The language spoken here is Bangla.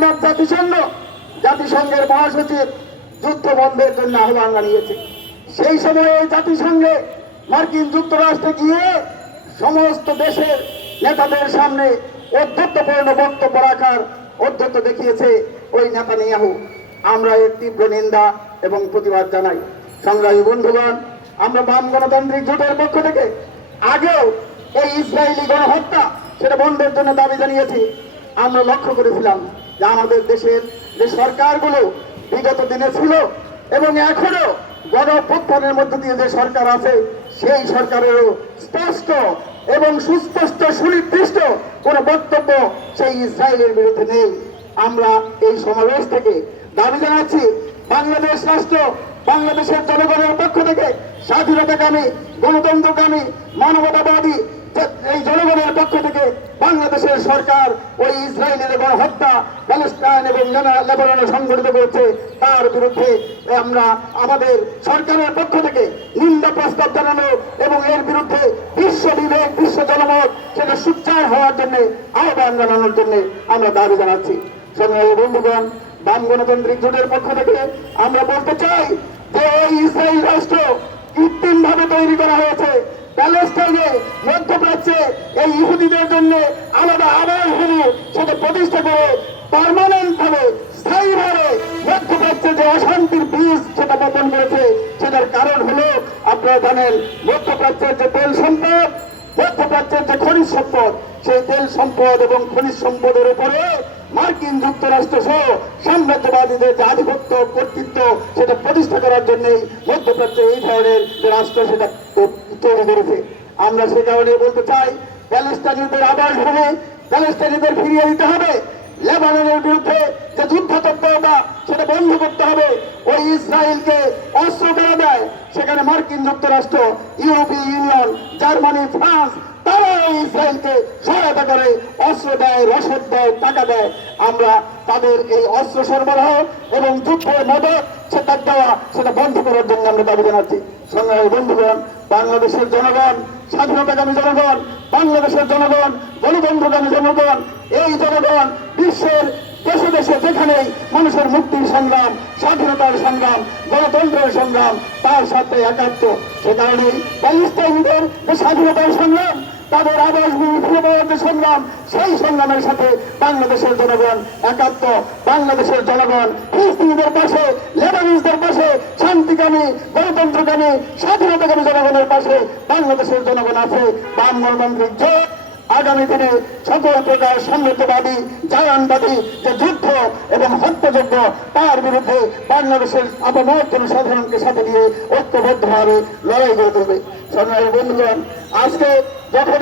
জাতিসংঘ, জাতিসংঘের মহাসচিব যুদ্ধ বন্ধের জন্য আহ্বান জানিয়েছে। সেই সময়ে জাতিসংঘে মার্কিন যুক্তরাষ্ট্রে গিয়ে সমস্ত দেশের নেতাদের সামনে অধ্যত্বপূর্ণ বক্তব্য রাখার অধ্যত্ত দেখিয়েছে ওই নেতানিয়াহু। আমরা এর তীব্র নিন্দা এবং প্রতিবাদ জানাই। সংগ্রামী বন্ধুগণ, আমরা বাম গণতান্ত্রিক জোটের পক্ষ থেকে আগেও এই ইসরায়েলি গণহত্যা সেটা বন্ধের জন্য দাবি জানিয়েছি। আমরা লক্ষ্য করেছিলাম যে আমাদের দেশের যে সরকারগুলো বিগত দিনে ছিল এবং এখনও গণ অভ্যুত্থানের মধ্য দিয়ে যে সরকার আছে, সেই সরকারেরও স্পষ্ট এবং সুস্পষ্ট সুনির্দিষ্ট কোন বক্তব্য সেই ইসরায়েলের বিরুদ্ধে নেই। আমরা এই সমাবেশ থেকে দাবি জানাচ্ছি, বাংলাদেশ রাষ্ট্র, বাংলাদেশের জনগণের পক্ষ থেকে স্বাধীনতাকামী, গণতন্ত্রকামী, মানবতাবাদী এই জনগণের পক্ষ থেকে বাংলাদেশের সরকার ওই ইসরায়েলের গণহত্যা প্যালেস্টাইন এবং লেবাননে সংগঠিত করেছে, তার বিরুদ্ধে আমরা আমাদের সরকারের পক্ষ থেকে নিন্দা প্রস্তাব জানানো এবং এর বিরুদ্ধে বিশ্ব বিবেক, বিশ্ব জনমত সেটা সুচ্চার হওয়ার জন্য, আহ্বান জানানোর জন্য আমরা দাবি জানাচ্ছি। সংগ্রামী বন্ধুগণ, বাম গণতান্ত্রিক জোটের পক্ষ থেকে আমরা বলতে চাই যে এই ইসরায়েল রাষ্ট্র কৃত্রিম ভাবে তৈরি করা হয়েছে। প্যালেস্টাইনে মধ্যপ্রাচ্যে এই ইহুদিদের জন্য আলাদা আবার ভূমি সেটা প্রতিষ্ঠা করে পার্মানেন্ট ভাবে, স্থায়ীভাবে মধ্যপ্রাচ্যে যে অশান্তির বীজ সেটা বপন করেছে। সেটার কারণ হলো, আপনারা জানেন, মধ্যপ্রাচ্যের যে তেল সম্পদ, মধ্যপ্রাচ্যের যে খনিজ সম্পদ, সেই তেল সম্পদ এবং খনিজ সম্পদের উপরে মার্কিন যুক্তরাষ্ট্র সহ সাম্রাজ্যবাদীদের যে আধিপত্য, কর্তৃত্ব, সেটা প্রতিষ্ঠা করার জন্যই মধ্যপ্রাচ্যে এই ধরনের যে রাষ্ট্র, সেটা তৈরি করেছে। আমরা সে কারণে বলতে চাই প্যালেস্টাইনিদের আবাস ভূমি প্যালেস্টাইনিদের ফিরিয়ে দিতে হবে। লেবাননের বিরুদ্ধে যে যুদ্ধ তৎপরতা সেটা বন্ধ করতে হবে। ওই ইসরায়েলকে অস্ত্র করে দেয় সেখানে মার্কিন যুক্তরাষ্ট্র, ইউরোপীয় ইউনিয়ন, জার্মানি, ফ্রান্স, তারা এই ইসরায়েলকে সহায়তা করে, অস্ত্র দেয়, রসদ দেয়, টাকা দেয়। আমরা তাদের এই অস্ত্র সরবরাহ এবং যুদ্ধের মদত সেটা দেওয়া, সেটা বন্ধ করার জন্য আমরা দাবি জানাচ্ছি। সংগ্রামী বন্ধুগণ বাংলাদেশের জনগণ স্বাধীনতাকামী জনগণ, বাংলাদেশের জনগণ গণতন্ত্রকামী জনগণ, এই জনগণ বিশ্বের দেশে দেশে যেখানেই মানুষের মুক্তির সংগ্রাম, স্বাধীনতার সংগ্রাম, গণতন্ত্রের সংগ্রাম, তার সাথে একাত্ম। সে কারণেই প্যালেস্টাইনিদের যে স্বাধীনতার সংগ্রাম, তাদের আবাসভূমি ফিরে পাওয়ার সংগ্রাম, সেই সংগ্রামের সাথে বাংলাদেশের জনগণ একাত্ম। বাংলাদেশের জনগণ ফিলিস্তিনিদের পাশে, লেবানিজদের পাশে শান্তিকামী গণতন্ত্রকামী স্বাধীনতাকামী জনগণের পাশে, বাংলাদেশের জনগণ আছে। বাম গণতান্ত্রিক জোট আগামী দিনে সকল প্রকার সাম্যবাদী জায়ানবাদী যে যুদ্ধ এবং হত্যাযোগ্য তার বিরুদ্ধে বাংলাদেশের আপামত জনসাধারণকে সাথে নিয়ে ঐক্যবদ্ধভাবে লড়াই করে তুলবে। সংগ্রামী বন্ধুগণ, আজকে যখন